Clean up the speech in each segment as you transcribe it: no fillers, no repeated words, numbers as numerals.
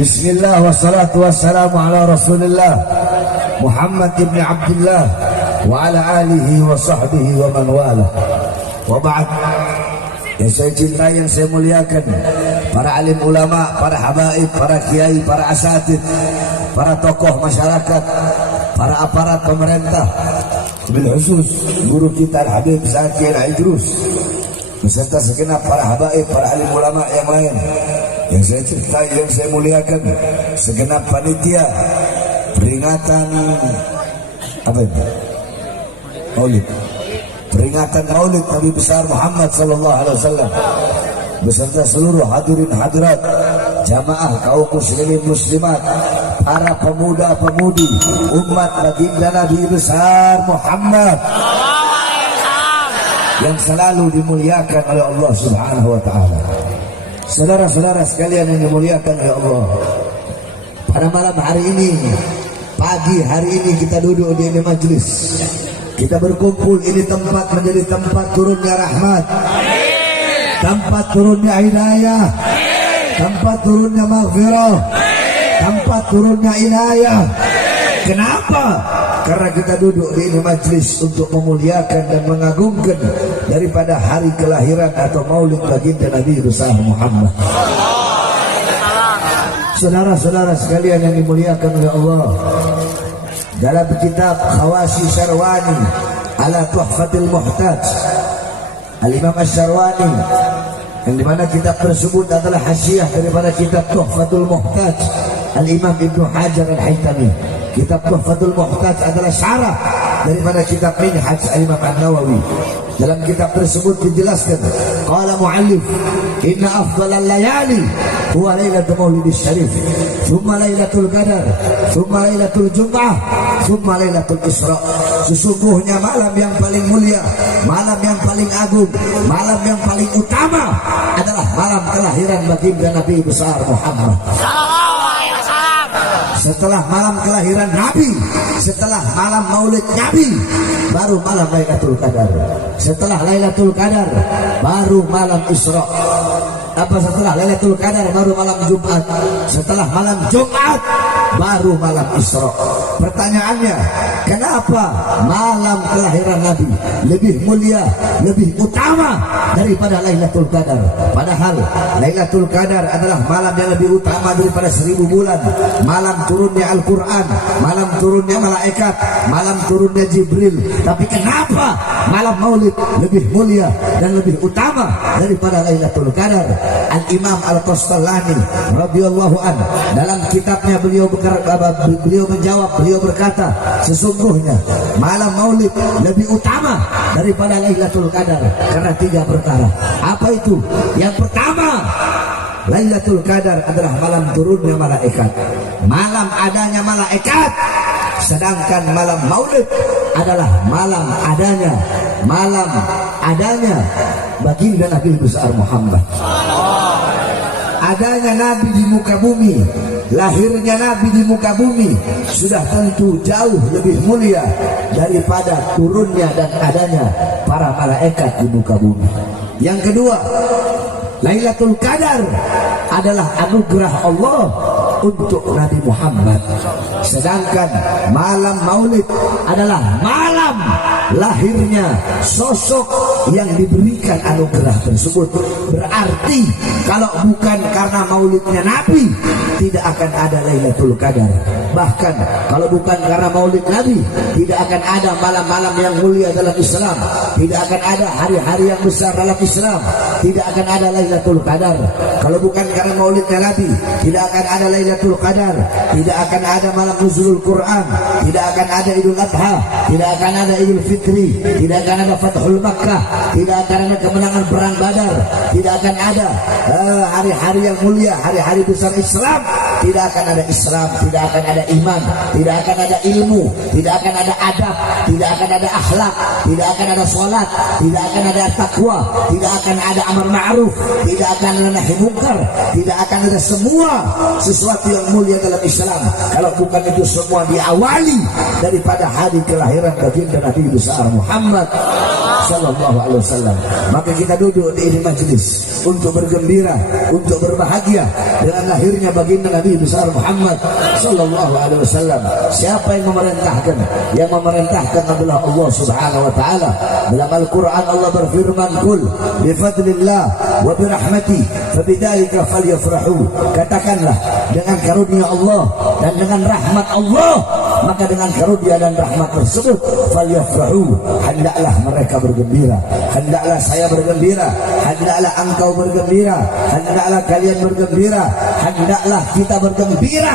Bismillah wassalatu wassalamu ala Rasulillah Muhammad ibn Abdullah wa ala alihi wa sahbihi wa man wala. Wa ba'd. Yang saya cintai, yang saya muliakan, para alim ulama, para habaib, para kiai, para asatid, para tokoh masyarakat, para aparat pemerintah, bil khusus guru kita Al-Habib Zakir Idrus, beserta segenap para habaib, para alim ulama yang lain yang saya cintai, yang saya muliakan, segenap panitia peringatan Maulid, peringatan Maulid Nabi besar Muhammad sallallahu alaihi wasallam, beserta seluruh hadirin hadirat, jamaah kaum muslimin muslimat, para pemuda-pemudi umat baginda Nabi besar Muhammad yang selalu dimuliakan oleh Allah Subhanahu wa taala. Saudara-saudara sekalian yang dimuliakan oleh Allah, pada malam hari ini, pagi hari ini kita duduk di ini majlis, kita berkumpul, ini tempat menjadi tempat turunnya rahmat, tempat turunnya hidayah, tempat turunnya maghfirah, tempat turunnya inayah. Kenapa? Karena kita duduk di ini majlis untuk memuliakan dan mengagungkan daripada hari kelahiran atau maulid baginda Nabi besar Muhammad. Saudara-saudara sekalian yang dimuliakan oleh Allah, dalam kitab Khawasi Syarwani ala Tuhfatil Muhtaj, Al-Imam Asy-Syarwani, yang dimana kitab tersebut adalah hasyiah daripada kitab Tuhfatul Muhtaj Al-Imam Ibnu Hajar Al-Haytami. Kitab Tuhfatul Muhtaj adalah syarah daripada kitab Minhaj Al-Imam An-Nawawi. Dalam kitab tersebut dijelaskan, qala muallif, inna afdhalal layali huwa lailatul maulidis syarif, thumma lailatul qadar, thumma lailatul jum'ah, thumma lailatul isra. Sesungguhnya malam yang paling mulia, malam yang paling agung, malam yang paling utama adalah malam kelahiran baginda Nabi besar Muhammad. Setelah malam kelahiran Nabi, setelah malam maulid Nabi, baru malam Lailatul Qadar. Setelah Lailatul Qadar, baru malam Isra. Setelah Lailatul Qadar, baru malam Jumat. Setelah malam Jumat, baru malam Isra. Pertanyaannya, kenapa malam kelahiran Nabi lebih mulia, lebih utama daripada Lailatul Qadar? Padahal Lailatul Qadar adalah malam yang lebih utama daripada 1000 bulan. Malam turunnya Al-Quran, malam turunnya malaikat, malam turunnya Jibril. Tapi kenapa malam maulid lebih mulia dan lebih utama daripada Lailatul Qadar? Al-Imam Al-Qastallani radhiyallahu an, dalam kitabnya beliau menjawab, beliau berkata, sesungguhnya malam maulid lebih utama daripada Lailatul Qadar karena 3 perkara. Apa itu? Yang pertama, Lailatul Qadar adalah malam turunnya malaikat, malam adanya malaikat. Sedangkan malam maulid adalah malam adanya baginda Nabi besar Muhammad. Adanya Nabi di muka bumi, lahirnya Nabi di muka bumi sudah tentu jauh lebih mulia daripada turunnya dan adanya para malaikat di muka bumi. Yang kedua, Lailatul Qadar adalah anugerah Allah untuk Nabi Muhammad. Sedangkan malam maulid adalah malam lahirnya sosok yang diberikan anugerah tersebut. Berarti kalau bukan karena maulidnya Nabi, tidak akan ada Lailatul Qadar. Bahkan kalau bukan karena maulid Nabi, tidak akan ada malam-malam yang mulia dalam Islam, tidak akan ada hari-hari yang besar dalam Islam, tidak akan ada Lailatul Qadar. Kalau bukan karena maulidnya Nabi, tidak akan ada Lailatul Qadar, tidak akan ada malam nuzulul Quran, tidak akan ada Idul Adha, tidak akan ada Idul Fitri, tidak akan ada Fathul Makkah, tidak akan ada kemenangan perang Badar, tidak akan ada hari-hari yang mulia, hari-hari besar Islam. Tidak akan ada Islam, tidak akan ada iman, tidak akan ada ilmu, tidak akan ada adab, tidak akan ada akhlak, tidak akan ada sholat, tidak akan ada takwa, tidak akan ada amar ma'ruf, tidak akan ada nahi munkar, tidak akan ada semua sesuatu yang mulia dalam Islam kalau bukan itu semua diawali daripada hari kelahiran baginda Nabi besar Muhammad Sallallahu Alaihi Wasallam. Maka kita duduk di ini majlis untuk bergembira, untuk berbahagia dengan lahirnya baginda Nabi besar Muhammad Sallallahu Alaihi Wasallam. Siapa yang memerintahkan? Yang memerintahkan adalah Allah Subhanahu Wa Taala. Dalam Al-Quran Allah berfirman, "Qul bi fadlillah wa bi rahmati fabidzalika falyafrahu." Katakanlah, dengan karunia Allah dan dengan rahmat Allah, maka dengan karunia dan rahmat tersebut falyafrahu, hendaklah mereka bergembira, hendaklah saya bergembira, hendaklah engkau bergembira, hendaklah kalian bergembira, hendaklah kita bergembira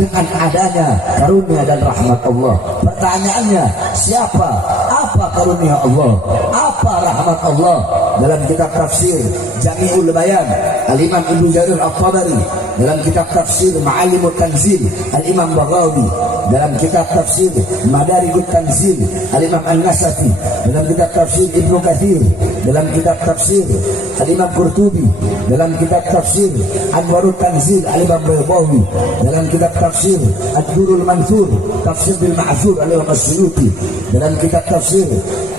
dengan adanya karunia dan rahmat Allah. Pertanyaannya, siapa, apa karunia Allah, apa rahmat Allah? Dalam kitab tafsir Jami'ul Bayan Al-Imam Ibnu Jarir At-Tabari, dalam kitab tafsir Ma'alimut Tanzil Al-Imam Baghawi, dalam kitab tafsir Madarijut Tanzil Al-Imam An-Nasafi, dalam kitab tafsir Ibnu Katsir, dalam kitab tafsir Al-Imam Qurtubi, dalam kitab tafsir Anwarut Tanzil Al-Imam Baydawi, dalam kitab tafsir Ad-Durrul Mansur Tafsir bil Ma'thur Al-Imam As-Suyuti, dalam kitab tafsir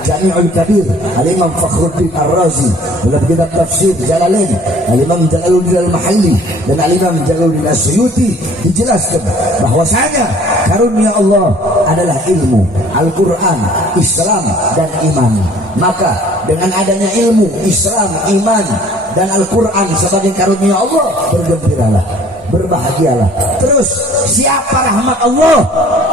Jami'ul Kabir Al-Imam Fakhruddin Ar-Razi, dalam kitab tafsir Jalalain Al-Imam Jalaluddin Al-Mahalli dan Al-Imam Jalaluddin As-Suyuti, dijelaskan bahwasanya karunia Allah adalah ilmu, Al-Quran, Islam dan iman. Maka dengan adanya ilmu, Islam, iman dan Al-Quran sebagai karunia Allah, bergembiralah, berbahagialah. Terus siapa rahmat Allah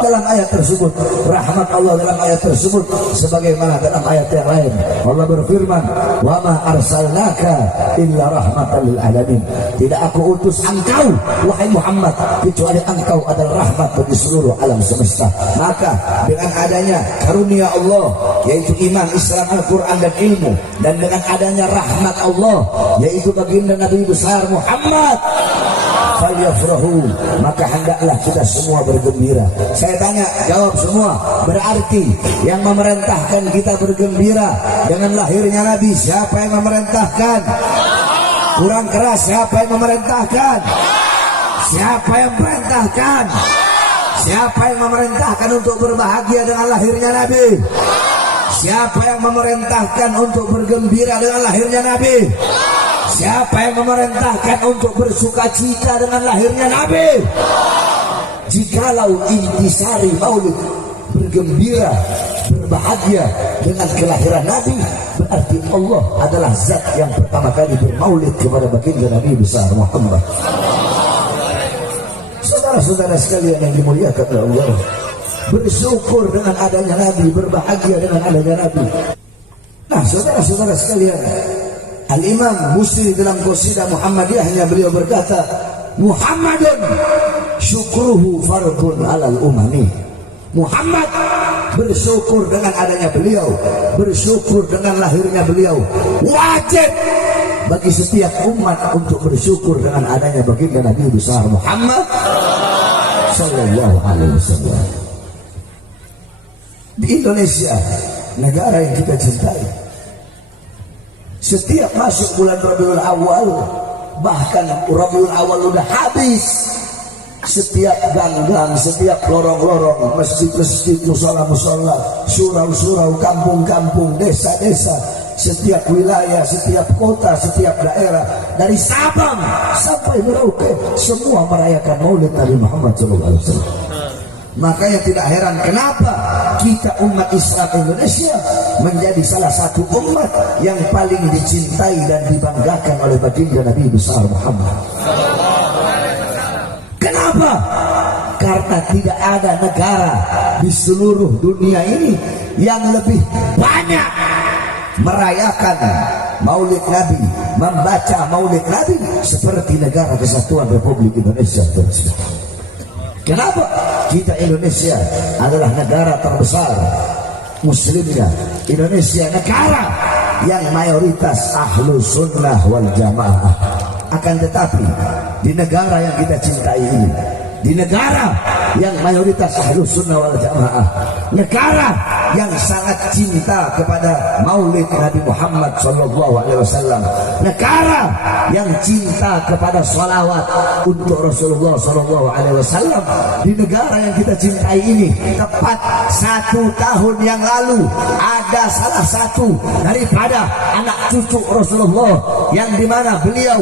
dalam ayat tersebut? Rahmat Allah dalam ayat tersebut sebagaimana dalam ayat yang lain Allah berfirman, "Wa ma arsalnaka illa rahmatan lil alamin." Tidak aku utus engkau wahai Muhammad kecuali engkau adalah rahmat bagi seluruh alam semesta. Maka dengan adanya karunia Allah yaitu iman, Islam, Al-Quran dan ilmu, dan dengan adanya rahmat Allah yaitu baginda Nabi besar Muhammad, falyafrahu, maka hendaklah kita semua bergembira. Saya tanya, jawab semua. Berarti yang memerintahkan kita bergembira dengan lahirnya Nabi, siapa yang memerintahkan? Kurang keras, siapa yang memerintahkan? Siapa yang memerintahkan? Siapa yang memerintahkan untuk berbahagia dengan lahirnya Nabi? Siapa yang memerintahkan untuk bergembira dengan lahirnya Nabi? Siapa yang memerintahkan untuk bersuka cita dengan lahirnya Nabi? Jikalau intisari maulid, bergembira, berbahagia dengan kelahiran Nabi, berarti Allah adalah zat yang pertama kali bermaulid kepada baginda Nabi besar Muhammad. Saudara-saudara sekalian yang dimuliakan oleh Allah, bersyukur dengan adanya Nabi, berbahagia dengan adanya Nabi. Nah, saudara-saudara sekalian, Al-Imam Busiri dalam Qasidah Muhammadiyahnya beliau berkata, Muhammadun syukruhu fardun alal umami. Muhammad bersyukur dengan adanya beliau, bersyukur dengan lahirnya beliau, wajib bagi setiap umat untuk bersyukur dengan adanya baginda Nabi besar Muhammad Sallallahu Alaihi Wasallam. Di Indonesia, negara yang kita cintai, setiap masuk bulan Rabiul Awal, bahkan Rabiul Awal udah habis, setiap gang-gang, setiap lorong-lorong, masjid-masjid, musola-musola, surau-surau, kampung-kampung, desa-desa, setiap wilayah, setiap kota, setiap daerah, dari Sabang sampai Merauke, semua merayakan Maulid Nabi Muhammad SAW. Makanya tidak heran kenapa kita umat Islam Indonesia menjadi salah satu umat yang paling dicintai dan dibanggakan oleh baginda Nabi besar Muhammad. Kenapa? Karena tidak ada negara di seluruh dunia ini yang lebih banyak merayakan Maulid Nabi, membaca Maulid Nabi seperti negara Kesatuan Republik Indonesia. Kenapa? Kita Indonesia adalah negara terbesar muslimnya. Indonesia negara yang mayoritas ahlu sunnah wal jamaah. Akan tetapi di negara yang kita cintai ini, di negara yang mayoritas ahlu sunnah wal jamaah, negara yang sangat cinta kepada Maulid Nabi Muhammad SAW, negara yang cinta kepada sholawat untuk Rasulullah SAW. Di negara yang kita cintai ini, tepat 1 tahun yang lalu ada salah satu daripada anak cucu Rasulullah yang dimana beliau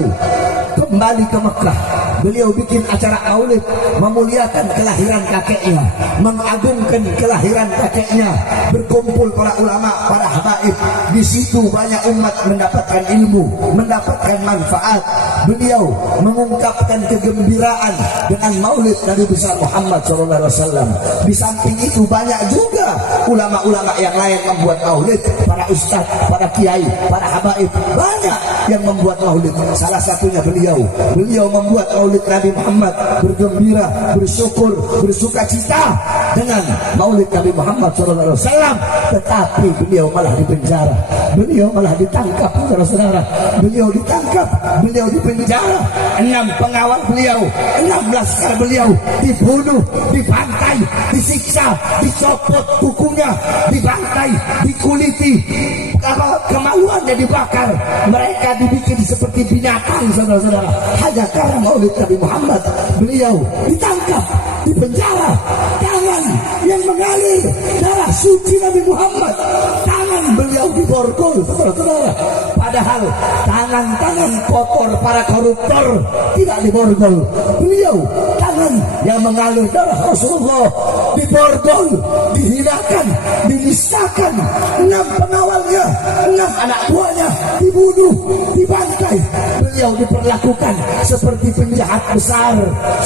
kembali ke Mekah. Beliau bikin acara maulid, memuliakan kelahiran kakeknya, mengagungkan kelahiran kakeknya. Berkumpul para ulama, para habaib. Di situ banyak umat mendapatkan ilmu, mendapatkan manfaat. Beliau mengungkapkan kegembiraan dengan maulid Nabi besar Muhammad SAW. Di samping itu banyak juga ulama-ulama yang lain membuat maulid. Para ustaz, para kiai, para habaib, banyak yang membuat maulid. Salah satunya beliau membuat maulid Nabi Muhammad, bergembira, bersyukur, bersuka cita dengan maulid Nabi Muhammad SAW. Tetapi beliau malah dipenjara, beliau malah ditangkap, saudara-saudara. Beliau ditangkap, beliau dipenjara. 6 pengawal beliau, 6 laskar beliau dibunuh, dibantai, disiksa, dicopot kukunya, dibantai, dikuliti, kemaluannya dibakar. Mereka dibikin seperti binatang, saudara-saudara, hanya karena maulid Nabi Muhammad. Beliau ditangkap, dipenjara. Tangan yang mengalir darah suci Nabi Muhammad, tangan beliau diborgol, saudara-saudara. Padahal tangan-tangan kotor para koruptor tidak diborgol. Beliau tangan yang mengalir darah Rasulullah diborgol, dihinakan, dinistakan. 6 pengawalnya, 6 anak buahnya dibunuh, dibantai. Beliau diperlakukan seperti penjahat besar,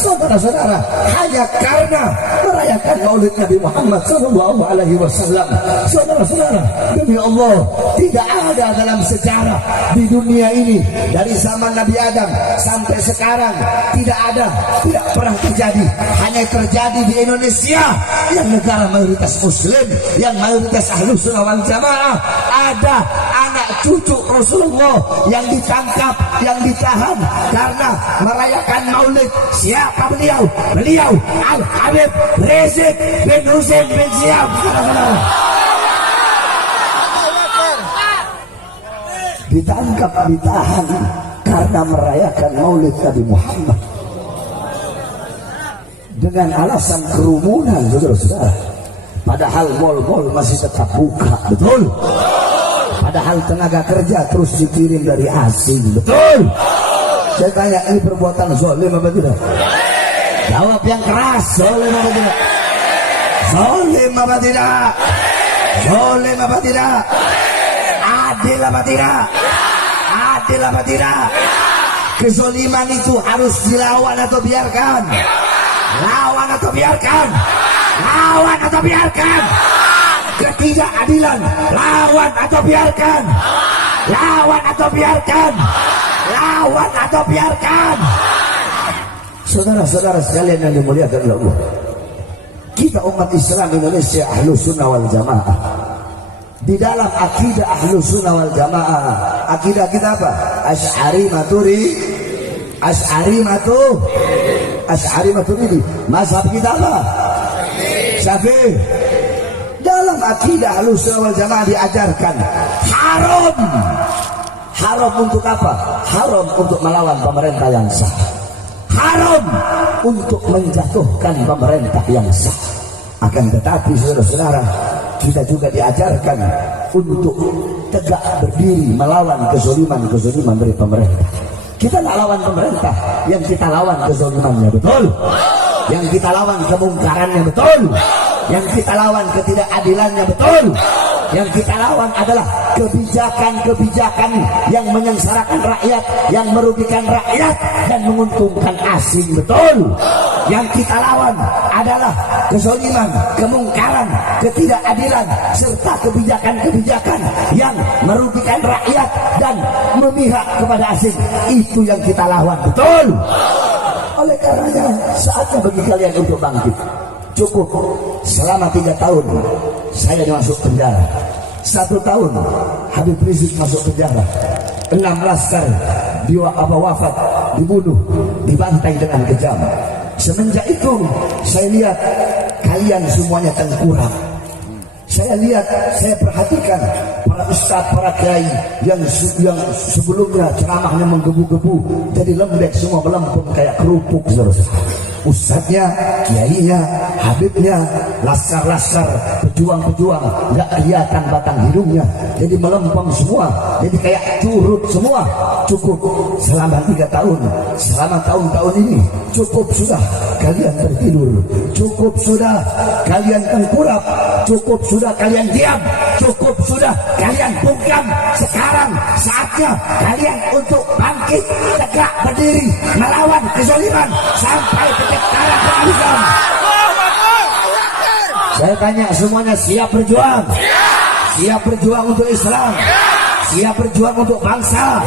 saudara-saudara, hanya karena merayakan maulid Nabi Muhammad SAW. Saudara-saudara, demi Allah, tidak ada dalam sejarah di dunia ini dari zaman Nabi Adam sampai sekarang, tidak ada, tidak pernah terjadi. Hanya terjadi di Indonesia yang negara mayoritas Muslim, yang mayoritas Ahlus Sunnah wal Jamaah. Ada anak cucu Rasulullah yang ditangkap, yang ditahan karena merayakan maulid. Siapa beliau? Beliau Al-Habib Rizik bin Husain bin Syihab. Ditangkap, ditahan karena merayakan maulid Nabi Muhammad dengan alasan kerumunan, saudara-saudara. Padahal mal-mal masih tetap buka, betul. Padahal tenaga kerja terus dikirim dari asing, betul. Saya tanya, ini perbuatan zalim apa tidak? Jawab yang keras, zalim apa tidak? Zalim apa tidak? Zalim apa tidak? Adil apa tidak? Adil apa tidak? Kezaliman itu harus dilawan atau biarkan? Lawan atau biarkan? Lawan atau biarkan? Ketidakadilan, lawan atau biarkan? Lawan atau biarkan? Lawan atau biarkan? Saudara-saudara sekalian yang dimuliakan oleh Allah, kita umat Islam Indonesia Ahlus Sunnah wal Jamaah, di dalam akidah Ahlus Sunnah wal Jamaah, akidah kita apa? Asy'ari Maturidi. Mazhab kita apa? Syafi'i. Dalam akidah Ahlus Sunnah wal Jamaah diajarkan haram untuk apa? Haram untuk melawan pemerintah yang sah, haram untuk menjatuhkan pemerintah yang sah. Akan tetapi saudara-saudara, kita juga diajarkan untuk tegak berdiri melawan kezaliman dari pemerintah. Kita tak lawan pemerintah, yang kita lawan kezalimannya, betul. Yang kita lawan kemungkarannya, betul. Yang kita lawan ketidakadilannya, betul. Yang kita lawan adalah kebijakan-kebijakan yang menyengsarakan rakyat, yang merugikan rakyat dan menguntungkan asing, betul. Yang kita lawan adalah kezaliman, kemungkaran, ketidakadilan serta kebijakan-kebijakan yang merugikan rakyat dan memihak kepada asing. Itu yang kita lawan, betul. Oleh karenanya saatnya bagi kalian untuk bangkit. Cukup selama 3 tahun saya masuk penjara, 1 tahun Habib Rizik masuk penjara, 6 laskar wafat, dibunuh, dibantai dengan kejam. Semenjak itu saya lihat kalian semuanya tengkurap, Saya lihat, saya perhatikan para ustadz, para kiai yang sebelumnya ceramahnya menggebu-gebu, jadi lembek semua, melempem kayak kerupuk. Ustadznya, kiainya, habibnya, laskar-laskar, pejuang-pejuang, nggak kelihatan batang hidungnya, jadi melempem semua, jadi kayak curut semua. Cukup selama 3 tahun, selama tahun-tahun ini, cukup sudah kalian tertidur, cukup sudah kalian tengkurap, cukup sudah kalian diam, cukup sudah kalian bungkam. Sekarang saatnya kalian untuk bangkit, tegak berdiri, melawan kezaliman sampai titik darah penghabisan. Saya tanya semuanya, siap berjuang? Siap berjuang untuk Islam? Siap berjuang untuk bangsa?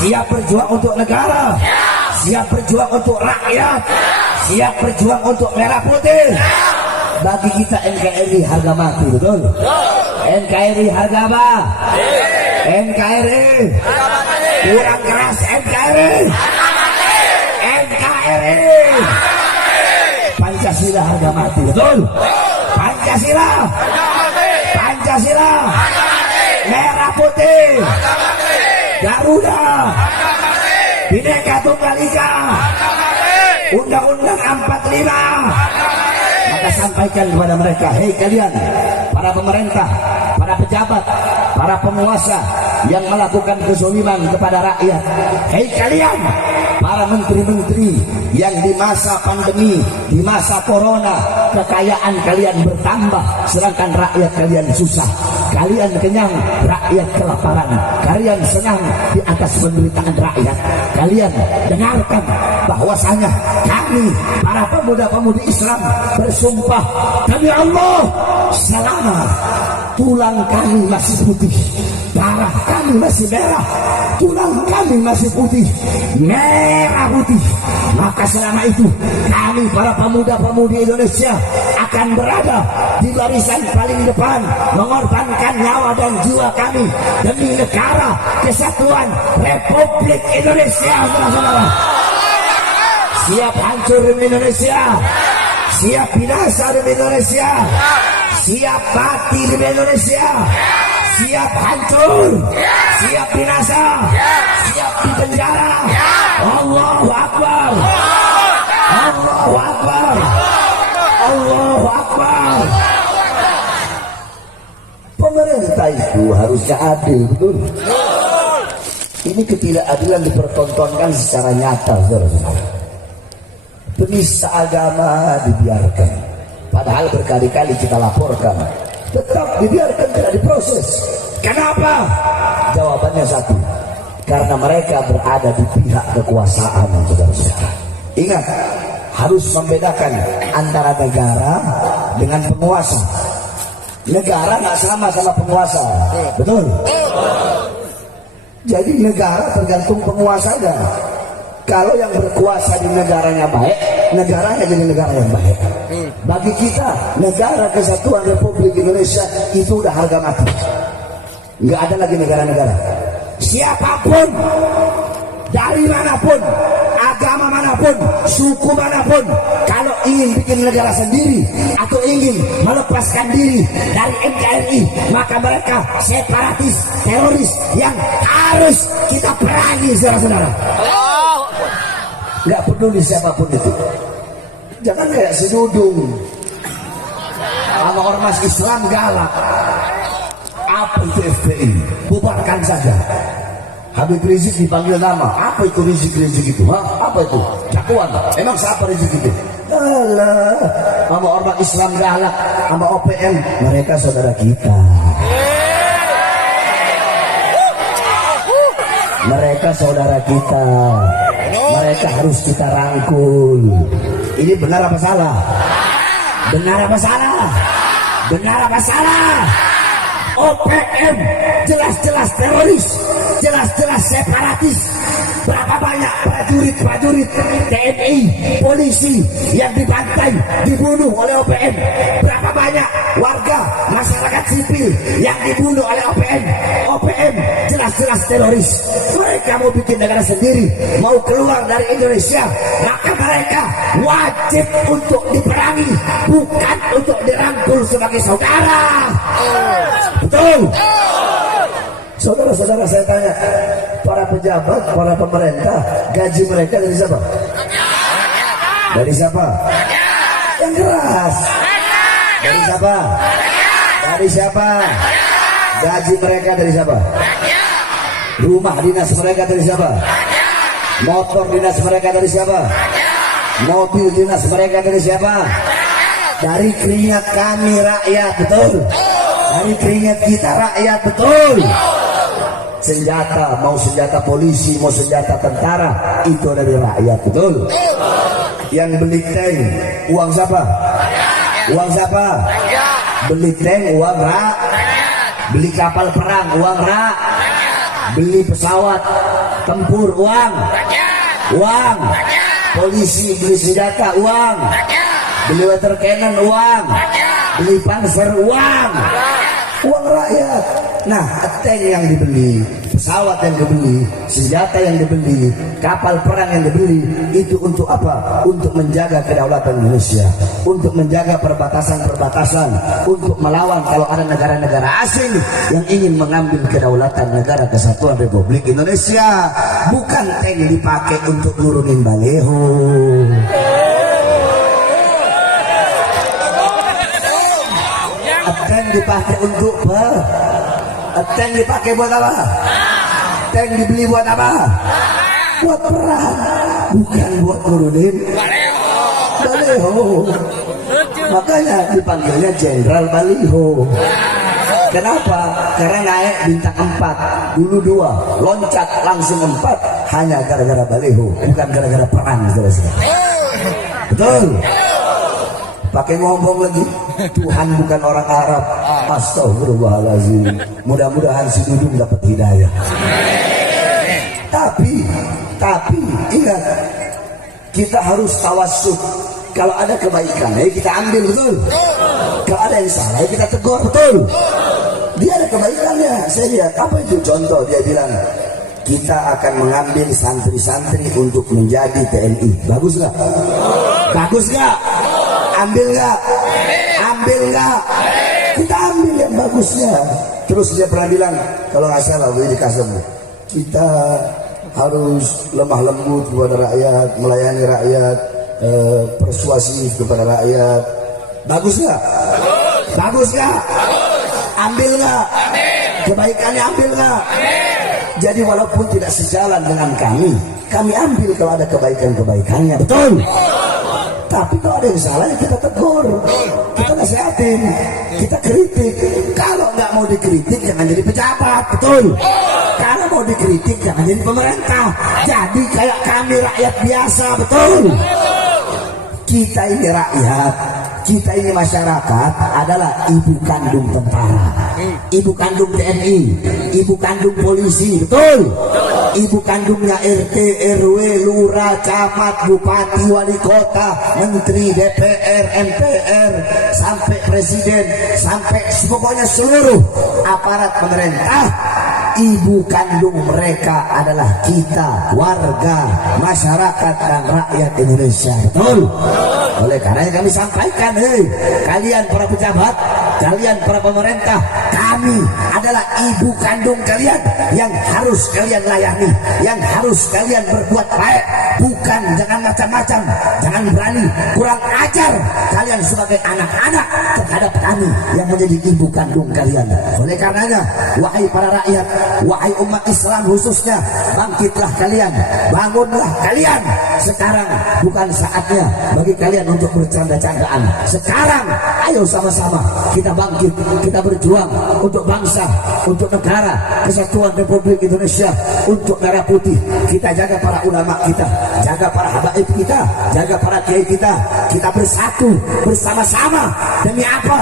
Siap berjuang untuk negara? Siap berjuang untuk rakyat? Siap berjuang untuk merah putih? Bagi kita NKRI harga mati, betul? NKRI harga apa? NKRI kurang keras. NKRI Pancasila harga mati, betul? Pancasila merah putih, Garuda, Bhinneka Tunggal Ika, Undang-Undang 45. Maka sampaikan kepada mereka, hei kalian, para pemerintah, para pejabat, para penguasa yang melakukan kezaliman kepada rakyat, hei kalian, para menteri-menteri yang di masa pandemi, di masa corona, kekayaan kalian bertambah sedangkan rakyat kalian susah. Kalian kenyang, rakyat kelaparan. Kalian senang di atas penderitaan rakyat. Kalian dengarkan bahwasanya kami para pemuda-pemudi Islam bersumpah demi Allah, selama tulang kami masih putih, darah kami masih merah, tulang kami masih putih, merah putih, maka selama itu kami para pemuda-pemudi Indonesia akan berada di barisan paling depan, mengorbankan nyawa dan jiwa kami demi negara kesatuan Republik Indonesia. Saudara-saudara, siap hancur demi Indonesia, siap binasa demi Indonesia, siap mati demi Indonesia, siap hancur, siap binasa, siap di penjara. Allahu Akbar, Allahu Akbar, Allahu Akbar. Pemerintah itu harusnya adil, betul? Ini ketidakadilan dipertontonkan secara nyata, saudara-saudara. Penista agama dibiarkan, padahal berkali-kali kita laporkan, tetap dibiarkan, tidak diproses. Kenapa? Jawabannya satu, karena mereka berada di pihak kekuasaan, saudara-saudara. Ingat, harus membedakan antara negara dengan penguasa. Negara nggak sama penguasa, betul? Jadi negara tergantung penguasanya. Kalau yang berkuasa di negaranya baik, negaranya jadi negara yang baik. Bagi kita, negara kesatuan Republik Indonesia itu udah harga mati. Nggak ada lagi negara-negara. Siapapun, dari manapun, agama manapun, suku manapun, kalau ingin bikin negara sendiri atau ingin melepaskan diri dari NKRI, maka mereka separatis, teroris yang harus kita perangi, saudara-saudara. Nggak peduli siapapun itu. Jangan kayak si Dudung sama ormas Islam galak. Apa itu FPI? Bubarkan saja. Habib Rizik dipanggil nama. Apa itu Rizik itu? Apa itu? Jagoan. Emang siapa Rizik itu? Alah, sama ormas Islam galak, sama OPM, mereka saudara kita. Mereka saudara kita. Mereka harus kita rangkul. Ini benar apa salah? Benar apa salah? Benar apa salah? OPM jelas-jelas teroris, jelas-jelas separatis, Berapa banyak prajurit TNI, polisi yang dibantai, dibunuh oleh OPM? Berapa banyak warga masyarakat sipil yang dibunuh oleh OPM? OPM jelas-jelas teroris. Mereka mau bikin negara sendiri, mau keluar dari Indonesia, maka mereka wajib untuk diperangi, bukan untuk dirangkul sebagai saudara. Betul? Saudara-saudara, saya tanya, para pejabat, para pemerintah, gaji mereka dari siapa? Dari siapa? Yang keras. Dari siapa? Dari siapa? Gaji mereka dari siapa? Rumah dinas mereka dari siapa? Motor dinas mereka dari siapa? Mobil dinas mereka dari siapa? Dari keringat kami rakyat, betul? Dari keringat kita rakyat, betul? Senjata, mau senjata polisi, mau senjata tentara, itu dari rakyat, betul? Yang beli tank, uang siapa? Uang siapa? Beli tank, uang rakyat. Beli kapal perang, uang rakyat. Beli pesawat tempur, uang. Uang. Polisi beli senjata, uang. Beli water cannon, uang. Beli panzer, uang. Uang rakyat. Nah, tank yang dibeli, pesawat yang dibeli, senjata yang dibeli, kapal perang yang dibeli, itu untuk apa? Untuk menjaga kedaulatan Indonesia, untuk menjaga perbatasan-perbatasan, untuk melawan kalau ada negara-negara asing yang ingin mengambil kedaulatan negara kesatuan Republik Indonesia. Bukan tank dipakai untuk nurunin baleho. Tank dipakai untuk apa? Tank dipakai buat apa? Tank dibeli buat apa? Buat perang, bukan buat nurunin baleho. Makanya dipanggilnya Jenderal Baliho. Kenapa? Karena naik bintang 4, dulu 2, loncat langsung 4, hanya gara-gara baliho, bukan gara-gara perang, saudara-saudara. Betul? Pakai ngomong lagi, Tuhan bukan orang Arab. Astagfirullahaladzim. Mudah-mudahan si Dudung dapat hidayah. Tapi ingat, kita harus tawassut. Kalau ada kebaikan, kita ambil, betul? Kalau ada yang salah, kita tegur, betul? Dia ada kebaikannya. Saya lihat, apa itu contoh? Dia bilang, kita akan mengambil santri-santri untuk menjadi TNI. Bagus nggak? Bagus nggak? Ambil nggak? Ambil nggak? Kita ambil yang bagusnya. Terus dia pernah bilang, kalau nggak salah, di Kasem, kita harus lemah lembut kepada rakyat, melayani rakyat, persuasif kepada rakyat. Bagus nggak? Bagus nggak? Ambil nggak? Kebaikannya ambil nggak? Jadi walaupun tidak sejalan dengan kami ambil kalau ada kebaikan-kebaikannya, betul? Tapi kalau ada yang salah, kita tegur, kita nasihatin, kita kritik. Kalau nggak mau dikritik, jangan jadi pejabat, betul? Kalau mau dikritik, jangan jadi pemerintah. Jadi kayak kami rakyat biasa, betul? Kita ini rakyat, kita ini masyarakat adalah ibu kandung tentara, ibu kandung TNI, ibu kandung polisi, betul? Ibu kandungnya RT, RW, lurah, camat, bupati, wali kota, menteri, DPR, MPR, sampai presiden, sampai pokoknya seluruh aparat pemerintah. Ibu kandung mereka adalah kita, warga, masyarakat dan rakyat Indonesia, betul? Oleh karena yang kami sampaikan, kalian para pejabat, kalian para pemerintah, kami adalah ibu kandung kalian yang harus kalian layani, yang harus kalian berbuat baik, bukan jangan macam-macam, jangan berani, kurang ajar kalian sebagai anak-anak terhadap kami yang menjadi ibu kandung kalian. Oleh karenanya, wahai para rakyat, wahai umat Islam khususnya, bangkitlah kalian, bangunlah kalian. Sekarang bukan saatnya bagi kalian untuk bercanda-candaan. Sekarang ayo sama-sama kita bangkit, kita berjuang untuk bangsa, untuk negara kesatuan Republik Indonesia, untuk merah putih. Kita jaga para ulama kita, jaga para habaib kita, jaga para kiai kita. Kita bersatu bersama-sama. Demi apa?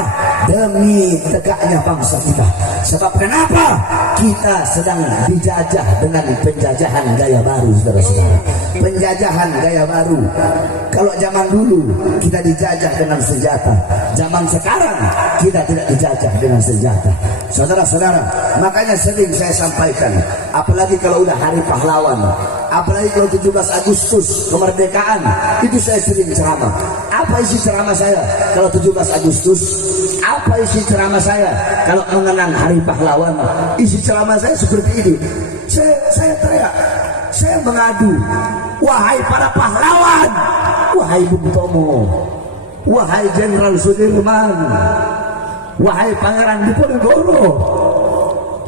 Demi tegaknya bangsa kita. Sebab kenapa? Kita sedang dijajah dengan penjajahan gaya baru, saudara-saudara. Penjajahan gaya baru. Kalau zaman dulu kita dijajah dengan senjata, zaman sekarang kita tidak dijajah dengan senjata, saudara-saudara. Makanya sering saya sampaikan, apalagi kalau udah hari pahlawan, apalagi kalau 17 Agustus kemerdekaan, itu saya sering ceramah. Apa isi ceramah saya kalau 17 Agustus? Apa isi ceramah saya kalau mengenang hari pahlawan? Isi ceramah saya seperti ini. Saya teriak, saya mengadu, wahai para pahlawan, wahai Bung Tomo, wahai Jenderal Sudirman, wahai Pangeran Diponegoro,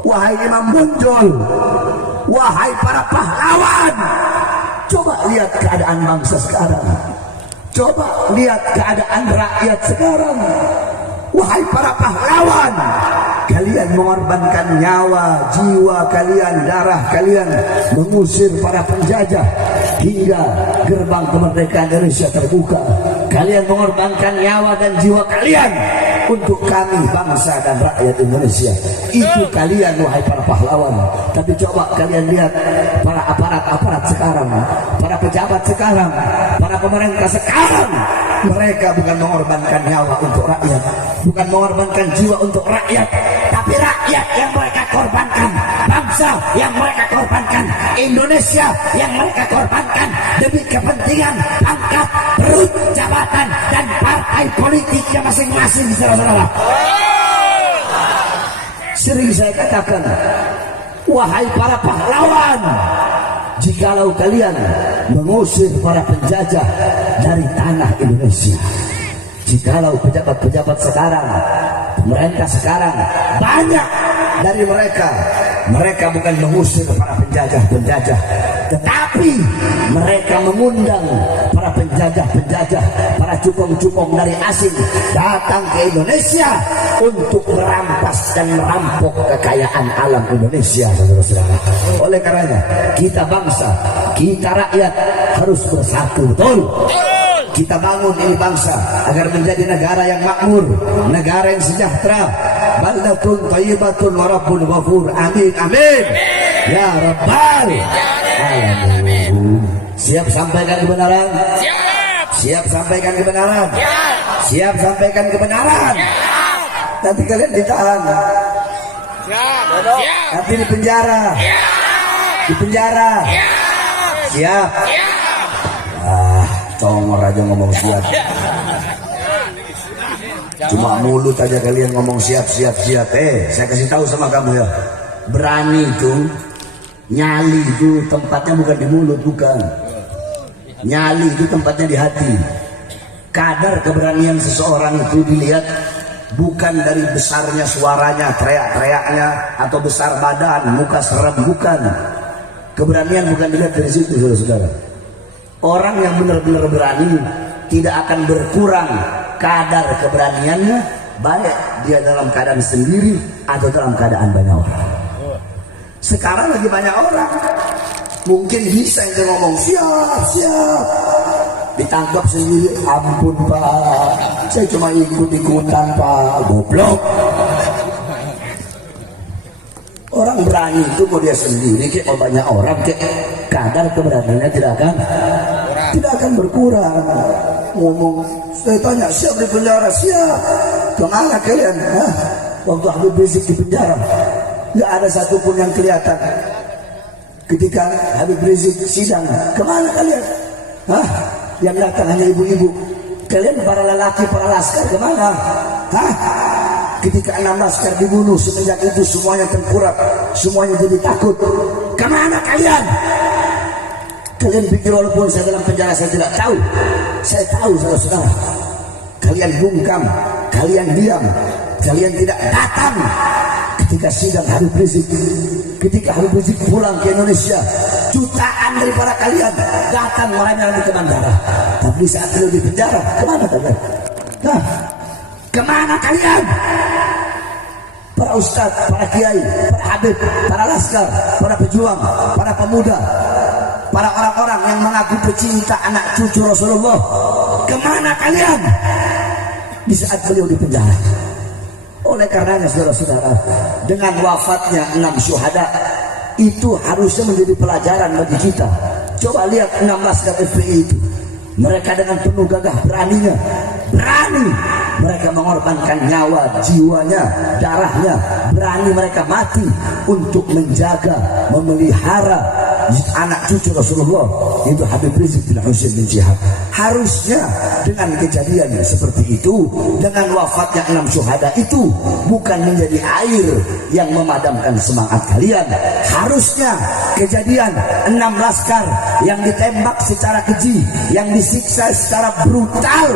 wahai Imam Bonjol, wahai para pahlawan. Coba lihat keadaan bangsa sekarang, coba lihat keadaan rakyat sekarang. Wahai para pahlawan, kalian mengorbankan nyawa, jiwa kalian, darah kalian, mengusir para penjajah hingga gerbang kemerdekaan Indonesia terbuka. Kalian mengorbankan nyawa dan jiwa kalian untuk kami, bangsa dan rakyat Indonesia. Itu kalian, wahai para pahlawan. Tapi coba kalian lihat para aparat-aparat sekarang, para pejabat sekarang, para pemerintah sekarang. Mereka bukan mengorbankan nyawa untuk rakyat, bukan mengorbankan jiwa untuk rakyat, tapi rakyat yang mereka korbankan, bangsa yang mereka korbankan, Indonesia yang mereka korbankan demi kepentingan pangkat, perut, jabatan, dan partai politiknya masing-masing, saudara-saudara. Sering saya katakan, wahai para pahlawan, jikalau kalian mengusir para penjajah dari tanah Indonesia, jikalau pejabat-pejabat sekarang, pemerintah sekarang, banyak dari mereka bukan mengusir para penjajah-penjajah, tetapi mereka mengundang para penjajah-penjajah, para cukong-cukong dari asing datang ke Indonesia untuk merampas dan merampok kekayaan alam Indonesia, saudara-saudara. Oleh karenanya, kita bangsa, kita rakyat harus bersatu, betul? Kita bangun ini bangsa agar menjadi negara yang makmur, negara yang sejahtera. Baldatun thayyibatun wa rabbun ghafur. Amin, amin. Ya Rabbal alamin. Siap sampaikan kebenaran? Siap sampaikan kebenaran? Siap sampaikan kebenaran? Nanti kalian ditahan. Nanti di penjara. Di penjara. Siap. Tongor aja ngomong siap. Cuma mulut aja kalian ngomong siap. Saya kasih tahu sama kamu ya, berani itu, nyali itu tempatnya bukan di mulut, bukan. Nyali itu tempatnya di hati. Kadar keberanian seseorang itu dilihat bukan dari besarnya suaranya, teriak-teriaknya, atau besar badan, muka serem, bukan. Keberanian bukan dilihat dari situ, saudara-saudara. Orang yang benar-benar berani tidak akan berkurang kadar keberaniannya, baik dia dalam keadaan sendiri atau dalam keadaan banyak orang. Sekarang lagi banyak orang mungkin bisa yang ngomong siap, ditangkap sendiri, ampun Pak, saya cuma ikut-ikutan Pak, goblok. Orang berani itu mau dia sendiri kayak mau banyak orang, kayak kadar keberaniannya tidak akan berkurang. Ngomong, saya tanya, siap di penjara? Siap. Kemana kalian? Waktu Habib Rizik di penjara, nggak ada satupun yang kelihatan. Ketika Habib Rizik sidang, kemana kalian? Yang datang hanya ibu-ibu. Kalian para lelaki, para laskar kemana? Ketika 6 laskar dibunuh, semenjak itu semuanya tengkurap, semuanya jadi takut. Kemana kalian? Kalian pikir walaupun saya dalam penjara saya tidak tahu? Saya tahu, saudara-saudara. Kalian bungkam, kalian diam, kalian tidak datang ketika sidang Habib Rizik. Ketika Habib Rizik pulang ke Indonesia, jutaan daripada kalian datang melayani ke bandara. Tapi saat beliau di penjara, kemana kalian? Kemana kalian? Para ustadz, para kiai, para habib, para laskar, para pejuang, para pemuda, para orang-orang yang mengaku pecinta anak cucu Rasulullah, kemana kalian? di saat beliau di penjara. Oleh karenanya saudara-saudara, dengan wafatnya 6 syuhada itu harusnya menjadi pelajaran bagi kita. Coba lihat 6 laskar FPI itu, mereka dengan penuh gagah berani mereka mengorbankan nyawa, jiwanya, darahnya, berani mereka mati untuk menjaga, memelihara anak cucu Rasulullah, itu Habib Rizik bin Husain bin Syihab. Harusnya dengan kejadian seperti itu, dengan wafatnya 6 syuhada itu bukan menjadi air yang memadamkan semangat kalian. Harusnya kejadian 6 laskar yang ditembak secara keji, yang disiksa secara brutal,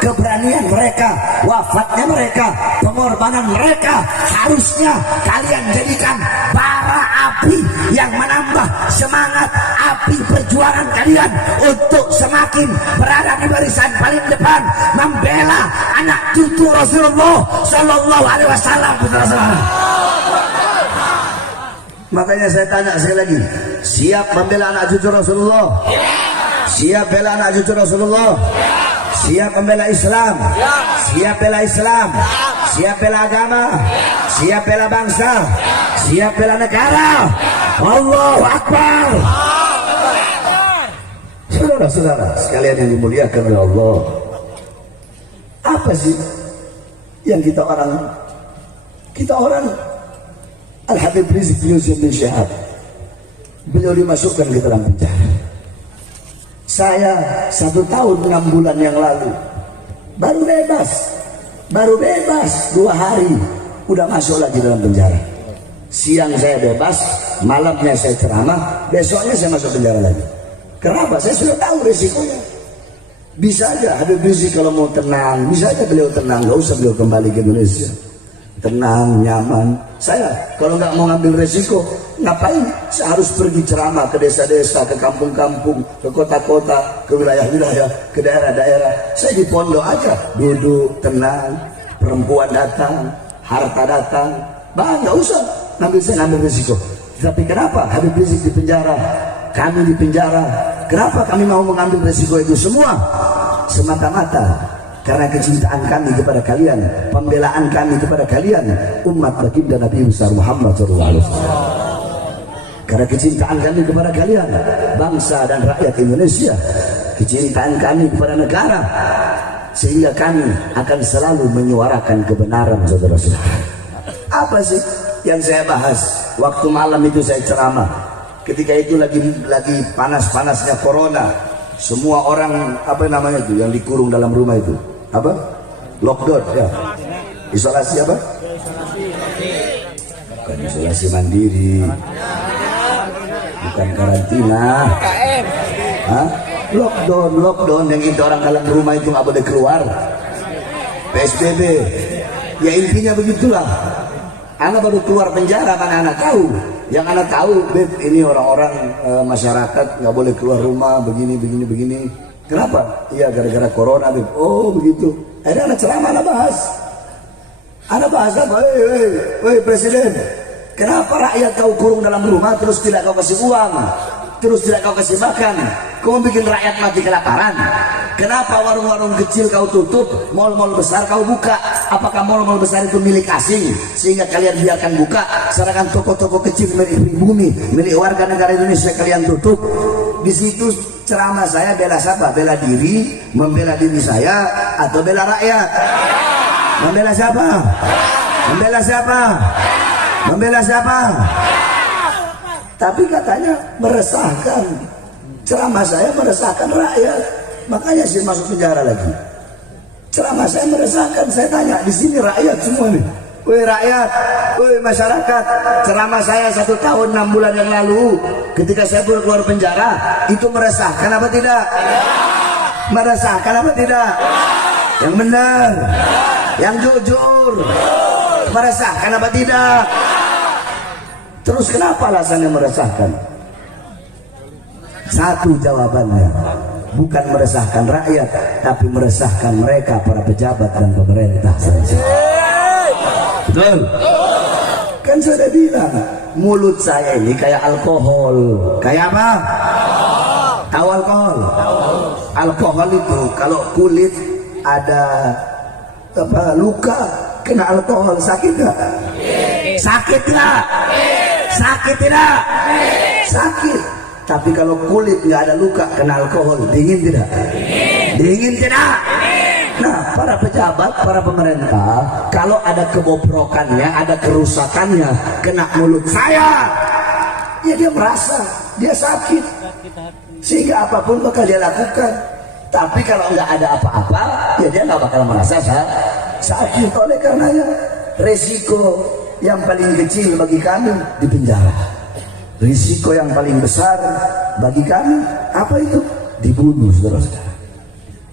keberanian mereka, wafatnya mereka, pengorbanan mereka, harusnya kalian jadikan bara api yang menambah semangat api perjuangan kalian untuk semakin berada di barisan paling depan membela anak cucu Rasulullah Sallallahu Alaihi Wasallam. Makanya saya tanya sekali lagi, siap membela anak cucu Rasulullah? Siap bela anak cucu Rasulullah? Siap membela Islam? Siap bela Islam? Siap bela agama? Siap bela bangsa? Siap bela negara? Allahu Akbar. Saudara-saudara sekalian yang dimuliakan oleh Allah, apa sih yang kita orang Al-Habib Rizik bin Syihab, beliau dimasukkan ke dalam penjara. Saya 1 tahun 6 bulan yang lalu baru bebas 2 hari udah masuk lagi dalam penjara. Siang saya bebas, malamnya saya ceramah, besoknya saya masuk penjara lagi. Kenapa? Saya sudah tahu resikonya. Bisa aja Habib Rizik kalau mau tenang, bisa aja beliau tenang, nggak usah beliau kembali ke Indonesia, tenang, nyaman. Saya kalau nggak mau ngambil resiko, ngapain? Saya harus pergi ceramah ke desa-desa, ke kampung-kampung, ke kota-kota, ke wilayah-wilayah, ke daerah-daerah. Saya di pondok aja, duduk tenang, perempuan datang, harta datang, nggak usah ngambil resiko. Tapi kenapa Habib Rizik di penjara, kami di penjara? Kenapa kami mau mengambil resiko itu semua? Semata-mata karena kecintaan kami kepada kalian, pembelaan kami kepada kalian, umat baginda Nabi besar Muhammad SAW. Karena kecintaan kami kepada kalian, bangsa dan rakyat Indonesia, kecintaan kami kepada negara, sehingga kami akan selalu menyuarakan kebenaran, saudara-saudara. Apa sih yang saya bahas waktu malam itu saya ceramah? Ketika itu lagi panas-panasnya corona, semua orang apa namanya itu yang dikurung dalam rumah itu apa? Lockdown ya. Isolasi apa? Bukan isolasi mandiri, bukan karantina. Hah? Lockdown yang itu orang dalam rumah itu nggak boleh keluar. PSBB. Ya intinya begitulah. Anak baru keluar penjara, mana anak tahu. Yang anak tahu, Beb, ini orang-orang masyarakat nggak boleh keluar rumah, begini. Kenapa? Iya gara-gara corona, Beb. Oh begitu. Akhirnya anak ceramah, anak bahas apa? Hei Presiden, kenapa rakyat kau kurung dalam rumah terus tidak kau kasih uang, terus tidak kau kasih makan, kau bikin rakyat mati kelaparan? Kenapa warung-warung kecil kau tutup, mal-mal besar kau buka? Apakah mal-mal besar itu milik asing sehingga kalian biarkan buka, sedangkan toko-toko kecil milik bumi, milik warga negara Indonesia kalian tutup? Di situ ceramah saya bela siapa? Bela diri, membela diri saya atau bela rakyat? Membela siapa? Membela siapa? Membela siapa? Tapi katanya meresahkan. Ceramah saya meresahkan rakyat, makanya saya masuk penjara lagi. Ceramah saya meresahkan. Saya tanya, di sini rakyat semua nih. Woi rakyat, woi masyarakat, ceramah saya 1 tahun 6 bulan yang lalu ketika saya keluar penjara itu meresahkan apa tidak? Meresahkan apa tidak? Yang benar, yang jujur, meresahkan apa tidak? Terus kenapa alasannya meresahkan? Satu jawabannya, bukan meresahkan rakyat, tapi meresahkan mereka para pejabat dan pemerintah saja. Betul? Kan sudah bilang, mulut saya ini kayak alkohol. Kayak apa? Tahu alkohol? Alkohol itu kalau kulit ada apa luka kena alkohol sakit nggak? Sakit nggak? Sakit tidak? Sakit. Tapi kalau kulit nggak ada luka kena alkohol dingin tidak? Dingin tidak? Nah, para pejabat, para pemerintah, kalau ada kebobrokannya, ada kerusakannya, kena mulut saya, ya dia merasa dia sakit, sehingga apapun bakal dia lakukan. Tapi kalau nggak ada apa-apa, ya dia nggak bakal merasa sakit. Oleh karenanya, resiko yang paling kecil bagi kami di penjara. Risiko yang paling besar bagi kami apa itu? Dibunuh, saudara-saudara.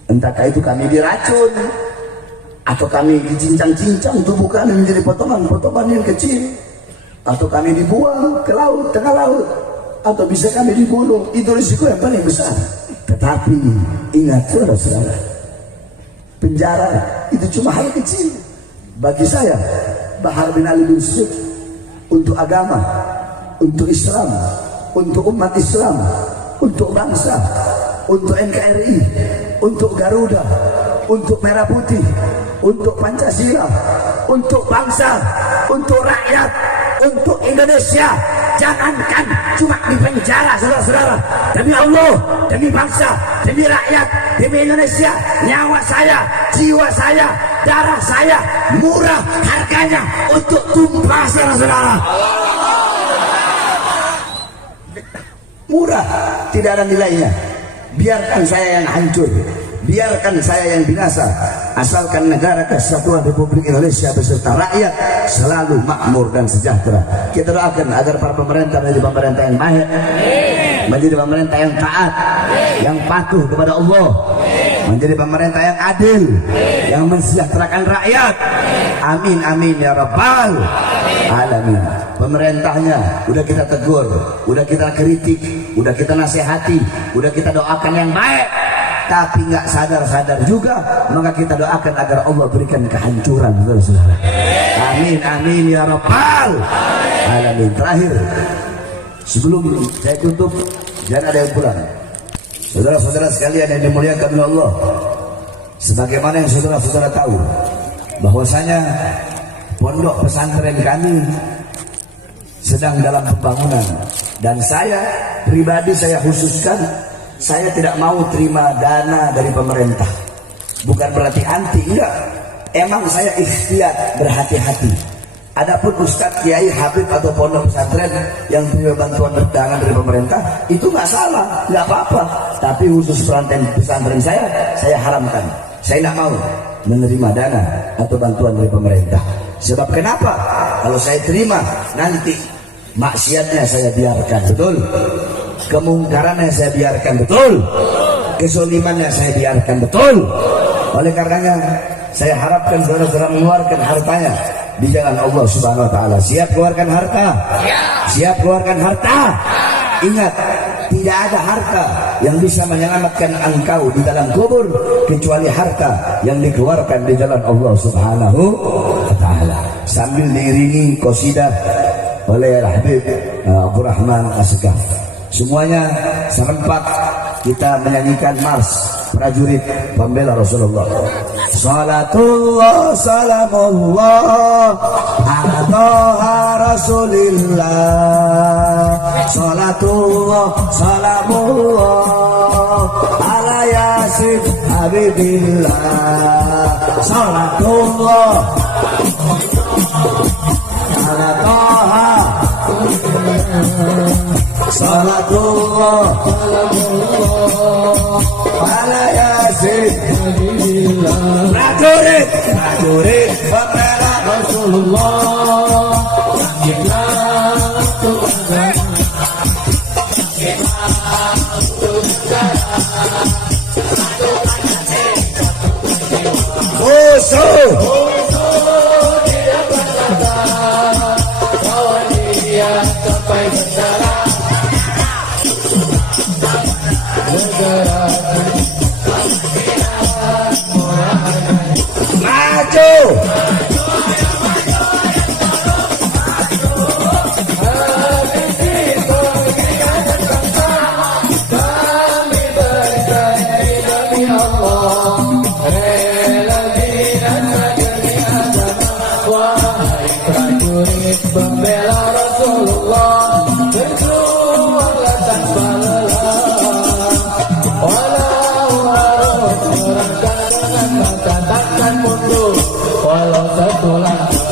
Entahkah itu kami diracun atau kami dicincang-cincang tubuh kami menjadi potongan-potongan yang kecil, atau kami dibuang ke laut, tengah laut, atau bisa kami dibunuh. Itu risiko yang paling besar. Tetapi ingat saudara-saudara, penjara itu cuma hal kecil bagi saya, Bahar bin Ali bin Smith, untuk agama, untuk Islam, untuk umat Islam, untuk bangsa, untuk NKRI, untuk Garuda, untuk Merah Putih, untuk Pancasila, untuk bangsa, untuk rakyat, untuk Indonesia. Jangankan cuma di penjara, saudara-saudara, demi Allah, demi bangsa, demi rakyat, demi Indonesia, nyawa saya, jiwa saya, darah saya murah harganya untuk tumpah, saudara-saudara. Murah, tidak ada nilainya. Biarkan saya yang hancur, biarkan saya yang binasa, asalkan negara kesatuan Republik Indonesia beserta rakyat selalu makmur dan sejahtera. Kita doakan agar para pemerintah menjadi pemerintah yang baik, menjadi pemerintah yang taat, yang patuh kepada Allah, menjadi pemerintah yang adil, yang mensejahterakan rakyat. Amin amin ya rabbal alamin. Pemerintahnya udah kita tegur, udah kita kritik, udah kita nasihati, udah kita doakan yang baik, tapi nggak sadar-sadar juga, maka kita doakan agar Allah berikan kehancuran, saudara-saudara. Amin amin ya rabbal alamin. Terakhir, sebelum saya tutup, jangan ada yang pulang. Saudara-saudara sekalian yang dimuliakan oleh Allah, sebagaimana yang saudara-saudara tahu, bahwasanya pondok pesantren kami sedang dalam pembangunan, dan saya pribadi, saya khususkan, saya tidak mau terima dana dari pemerintah. Bukan berarti anti, enggak. Emang saya ikhtiar berhati-hati. Adapun Ustadz, Kiai, Habib atau pondok pesantren yang punya bantuan dana dari pemerintah, itu nggak salah, nggak apa-apa. Tapi khusus pesantren saya haramkan. Saya nggak mau menerima dana atau bantuan dari pemerintah. Sebab kenapa? Kalau saya terima, nanti maksiatnya saya biarkan, betul? Kemungkarannya saya biarkan, betul? Kezolimannya saya biarkan, betul? Oleh karenanya, saya harapkan saudara-saudara mengeluarkan hartanya di jalan Allah Subhanahu wa Ta'ala. Siap keluarkan harta? Siap keluarkan harta? Ingat, tidak ada harta yang bisa menyelamatkan engkau di dalam kubur kecuali harta yang dikeluarkan di jalan Allah Subhanahu wa Ta'ala. Sambil diiringi qasidah oleh Habib Abdurrahman Asgaf, semuanya serempak kita menyanyikan mars prajurit pembela Rasulullah. Salatullah salamullah ala Rasulillah. Salatullah salamullah ala Yasin Habibillah. Salatullah ala Taha. Salatullah ala Yasin Habibillah. Prajurit, prajurit pembela Rasulullah. Musuh tidak berkata bahwa dia sampai bersara. Maju. perjuangan maka takkan mundur walau satu langkah,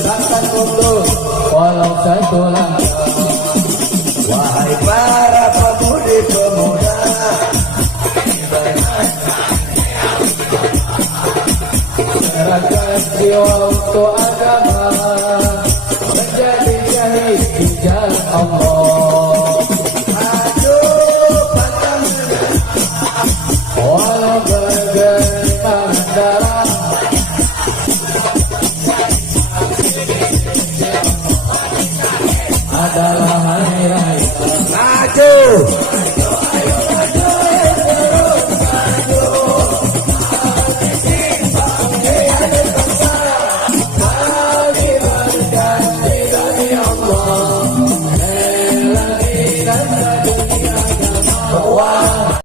takkan mundur walau satu langkah. Wahai para pemudi pemuda, serahkan jiwa untuk agama, menjadi syahid di jalan Allah. maju pantang menyerah, Walau bergelimang darah, adalah hari raya. maju